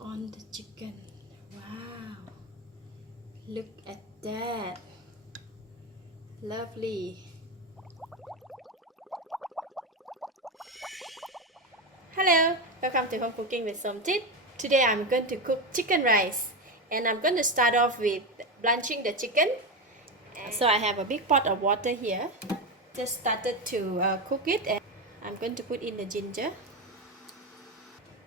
on the chicken. Wow, look at that. Lovely. Hello, welcome to Home Cooking with Somjit. Today I'm going to cook chicken rice, and I'm going to start off with blanching the chicken. So I have a big pot of water here. Just started to cook it, and I'm going to put in the ginger,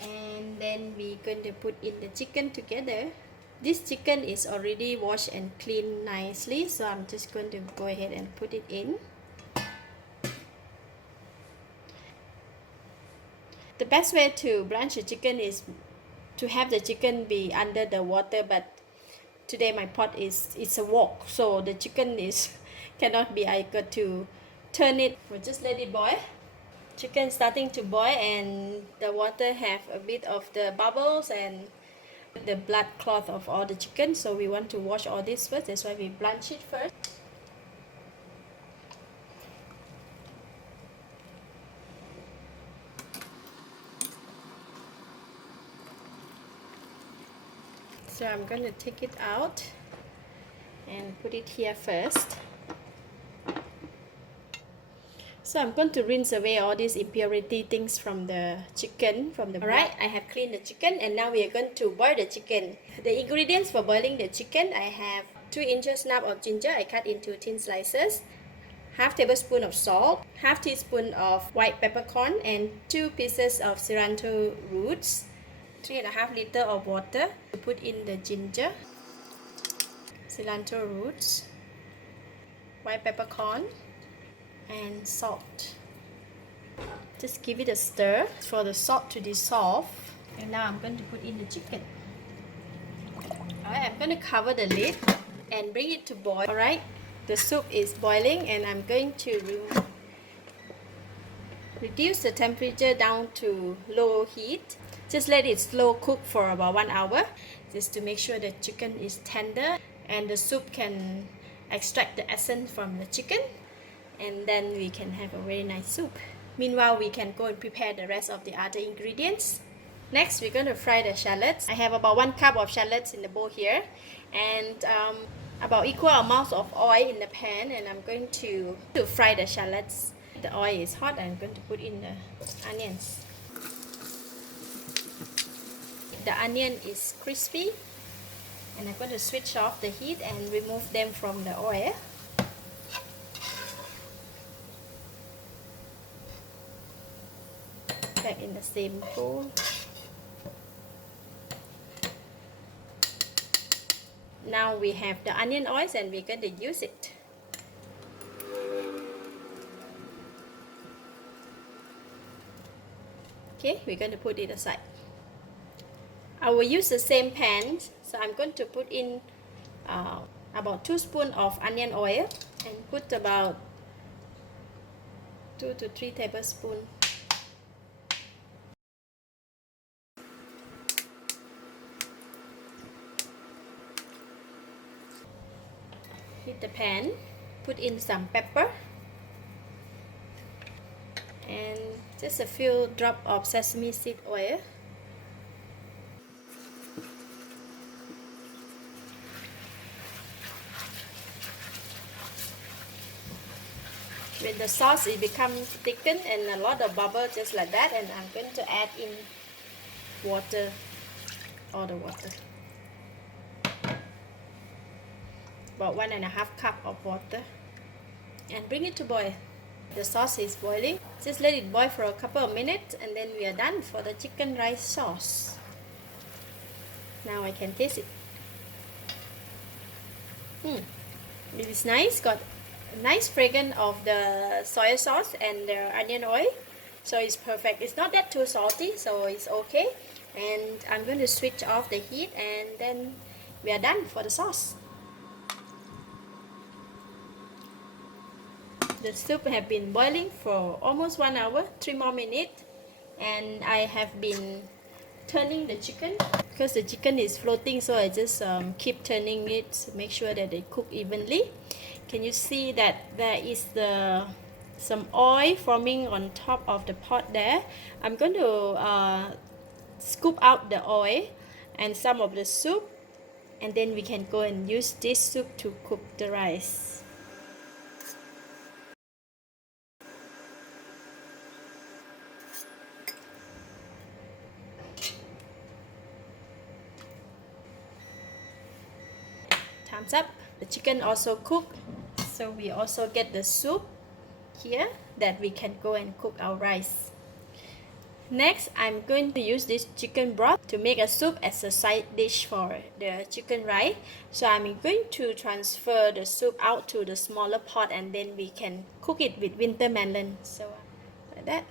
and then we're going to put in the chicken together. This chicken is already washed and cleaned nicely, so I'm just going to go ahead and put it in. The best way to blanch the chicken is to have the chicken be under the water, but today my pot it's a wok, so the chicken is cannot be. I got to turn it. We'll just let it boil. Chicken starting to boil, and the water have a bit of the bubbles and the blood cloth of all the chicken, so we want to wash all this first. That's why we blanch it first. So I'm going to take it out and put it here first. So I'm going to rinse away all these impurity things from the chicken, Alright, I have cleaned the chicken, and now we are going to boil the chicken. The ingredients for boiling the chicken, I have 2 inches snap of ginger I cut into thin slices, half tablespoon of salt, half teaspoon of white peppercorn, and 2 pieces of cilantro roots, 3.5 liters of water to put in the ginger, cilantro roots, white peppercorn, and salt. Just give it a stir for the salt to dissolve, and now I'm going to put in the chicken. Alright, I'm going to cover the lid and bring it to boil. Alright, the soup is boiling, and I'm going to reduce the temperature down to low heat. Just let it slow cook for about 1 hour, just to make sure the chicken is tender and the soup can extract the essence from the chicken, and then we can have a very nice soup. Meanwhile, we can go and prepare the rest of the other ingredients. Next, we're going to fry the shallots. I have about 1 cup of shallots in the bowl here, and about equal amounts of oil in the pan, and I'm going to fry the shallots. The oil is hot. I'm going to put in the onions. The onion is crispy, and I'm going to switch off the heat and remove them from the oil. Back in the same bowl. Now we have the onion oils, and we're going to use it. Okay, we're going to put it aside. I will use the same pan, so I'm going to put in about 2 spoons of onion oil, and put about 2 to 3 tablespoons. Heat the pan, put in some pepper, and just a few drops of sesame seed oil. When the sauce it becomes thickened and a lot of bubble just like that, and I'm going to add in water, all the water. About 1.5 cup of water, and bring it to boil. The sauce is boiling. Just let it boil for a couple of minutes, and then we are done for the chicken rice sauce. Now I can taste it. It is nice. Got a nice fragrance of the soy sauce and the onion oil, so it's perfect. It's not that too salty, so it's okay. And I'm going to switch off the heat, and then we are done for the sauce. The soup have been boiling for almost 1 hour, 3 more minutes, and I have been turning the chicken because the chicken is floating, so I just keep turning it to make sure that they cook evenly. Can you see that there is some oil forming on top of the pot there? I'm going to scoop out the oil and some of the soup, and then we can go and use this soup to cook the rice. Time's up. The chicken also cooked, so we also get the soup here that we can go and cook our rice. Next, I'm going to use this chicken broth to make a soup as a side dish for the chicken rice. So I'm going to transfer the soup out to the smaller pot, and then we can cook it with winter melon. So like that.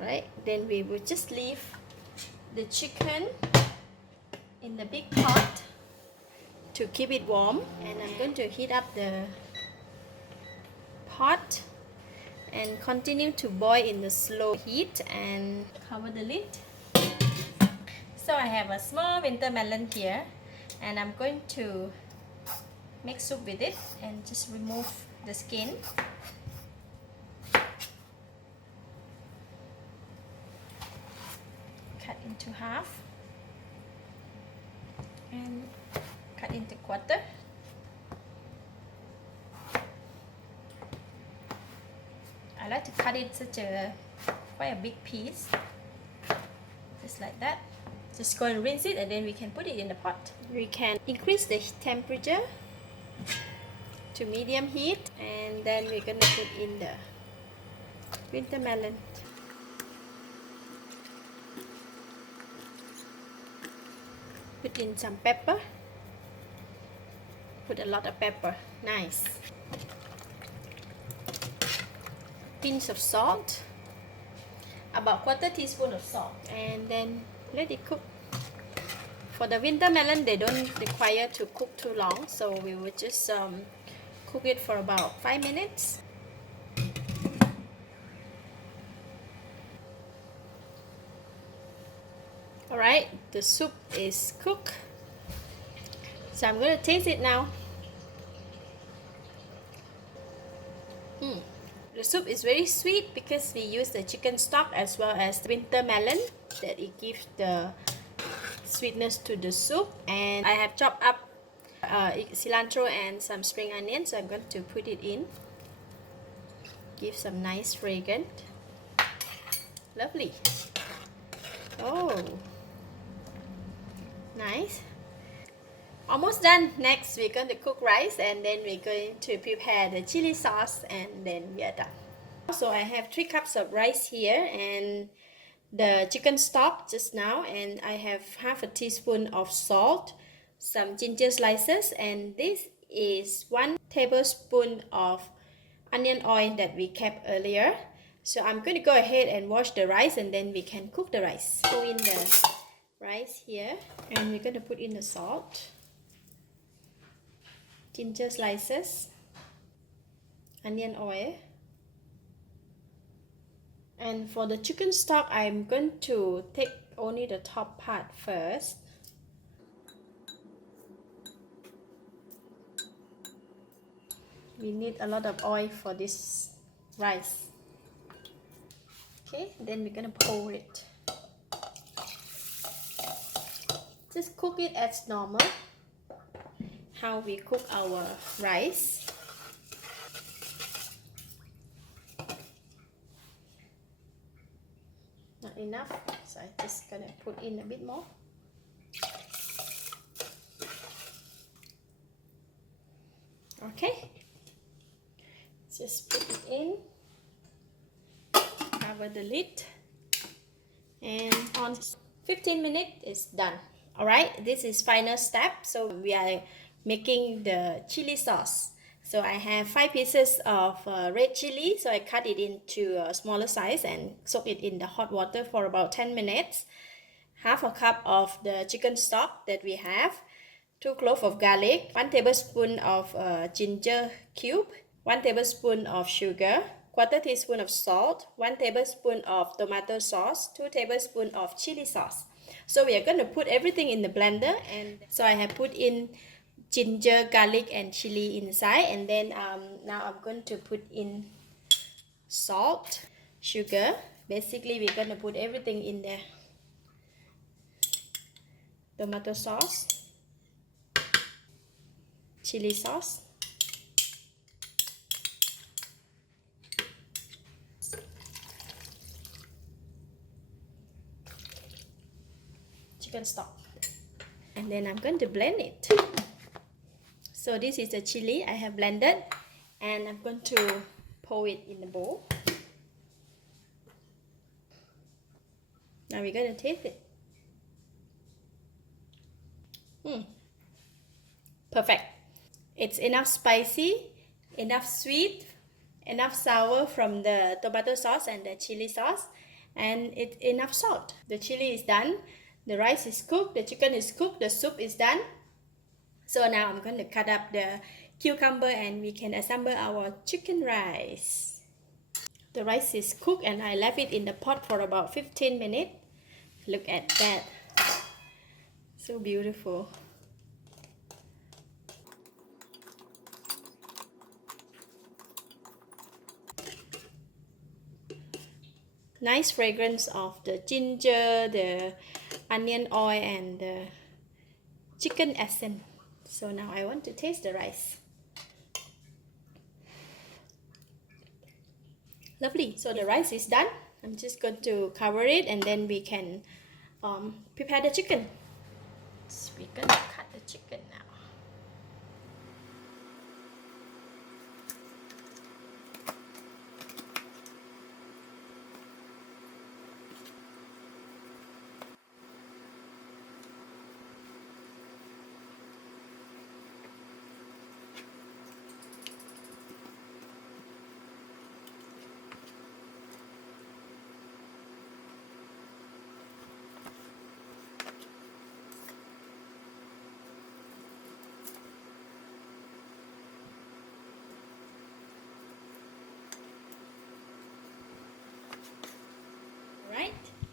Right, then we will just leave the chicken in the big pot to keep it warm, and I'm going to heat up the pot and continue to boil in the slow heat and cover the lid. So I have a small winter melon here, and I'm going to make soup with it and just remove the skin. Cut into half and cut into quarter. I like to cut it quite a big piece, just like that. Just go and rinse it, and then we can put it in the pot. We can increase the temperature to medium heat, and then we're gonna put in the winter melon. Put in some pepper. Put a lot of pepper. Nice. Pinch of salt. About quarter teaspoon of salt. And then let it cook. For the winter melon, they don't require to cook too long, so we will just cook it for about 5 minutes. Alright, the soup is cooked. So I'm going to taste it now. The soup is very sweet because we use the chicken stock as well as winter melon, that it gives the sweetness to the soup. And I have chopped up cilantro and some spring onion, so I'm going to put it in. Give some nice fragrant. Lovely. Oh, nice. Almost done. Next, we're going to cook rice, and then we're going to prepare the chili sauce, and then we are done. So I have 3 cups of rice here, and the chicken stock just now, and I have half a teaspoon of salt, some ginger slices, and this is 1 tablespoon of onion oil that we kept earlier. So I'm going to go ahead and wash the rice, and then we can cook the rice. Put in the rice here, and we're going to put in the salt, ginger slices, onion oil. And for the chicken stock, I'm going to take only the top part first. We need a lot of oil for this rice. Okay, then we're gonna pour it. Just cook it as normal, how we cook our rice. Not enough, so I'm just gonna put in a bit more. Okay, just put it in, cover the lid, and on 15 minutes it's done. Alright, this is final step. So we are making the chili sauce. So I have 5 pieces of red chili, so I cut it into a smaller size and soak it in the hot water for about 10 minutes. Half a cup of the chicken stock that we have, 2 cloves of garlic, 1 tablespoon of ginger cube, 1 tablespoon of sugar, quarter teaspoon of salt, 1 tablespoon of tomato sauce, 2 tablespoons of chili sauce. So we are going to put everything in the blender, and so I have put in ginger, garlic and chili inside, and then now I'm going to put in salt, sugar, Basically, we're gonna put everything in there. Tomato sauce, chili sauce, chicken stock, and then I'm going to blend it. So this is the chili I have blended, and I'm going to pour it in the bowl. Now we're going to taste it. Perfect. It's enough spicy, enough sweet, enough sour from the tomato sauce and the chili sauce, and it's enough salt. The chili is done, the rice is cooked, the chicken is cooked, the soup is done. So now I'm going to cut up the cucumber and we can assemble our chicken rice. The rice is cooked and I left it in the pot for about 15 minutes. Look at that. So beautiful. Nice fragrance of the ginger, the onion oil and the chicken essence. So now I want to taste the rice. Lovely. So the rice is done. I'm just going to cover it and then we can prepare the chicken. So we're gonna cut the chicken now.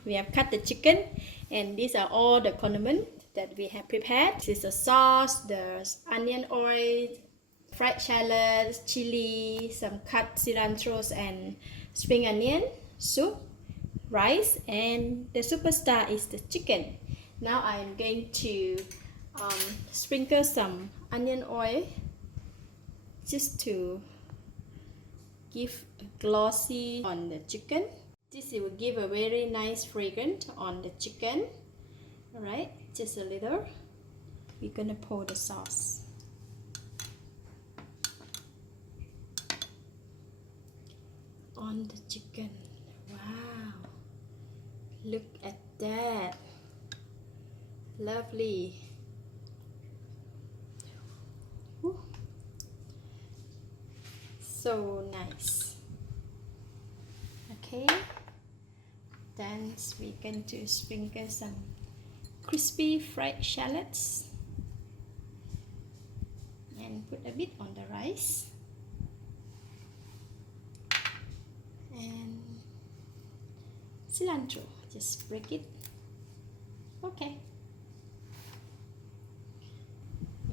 We have cut the chicken and these are all the condiments that we have prepared. This is the sauce, the onion oil, fried shallots, chili, some cut cilantros and spring onion, soup, rice, and the superstar is the chicken. Now I'm going to sprinkle some onion oil just to give a glossy on the chicken. This will give a very nice fragrance on the chicken. Alright, just a little. We're gonna pour the sauce. On the chicken. Wow. Look at that. Lovely. Woo. So nice. Okay. Then we're going to sprinkle some crispy fried shallots and put a bit on the rice and cilantro, just break it. Okay,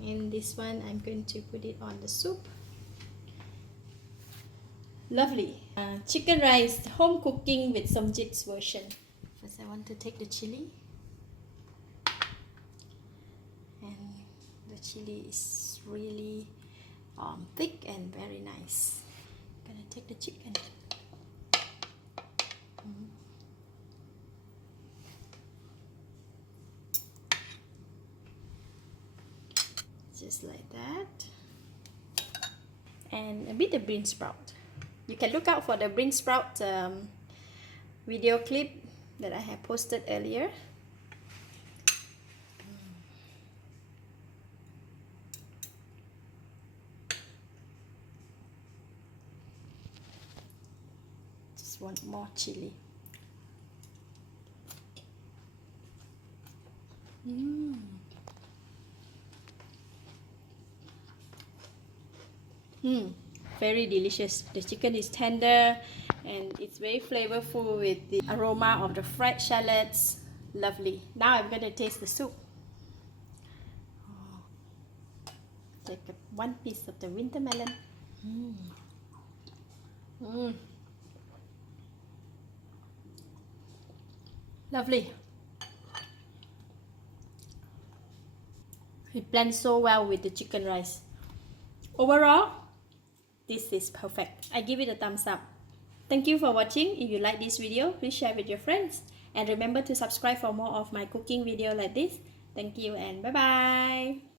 and this one I'm going to put it on the soup. Lovely. Chicken rice, home cooking with Somjit's version. First I want to take the chili. And the chili is really thick and very nice. I'm gonna take the chicken. Just like that. And a bit of bean sprout. You can look out for the bean sprout video clip that I have posted earlier. Just want more chili. Very delicious. The chicken is tender and it's very flavorful with the aroma of the fried shallots. Lovely. Now I'm going to taste the soup. Take one piece of the winter melon. Lovely. It blends so well with the chicken rice. Overall, this is perfect. I give it a thumbs up. Thank you for watching. If you like this video, please share with your friends. And remember to subscribe for more of my cooking video like this. Thank you and bye bye.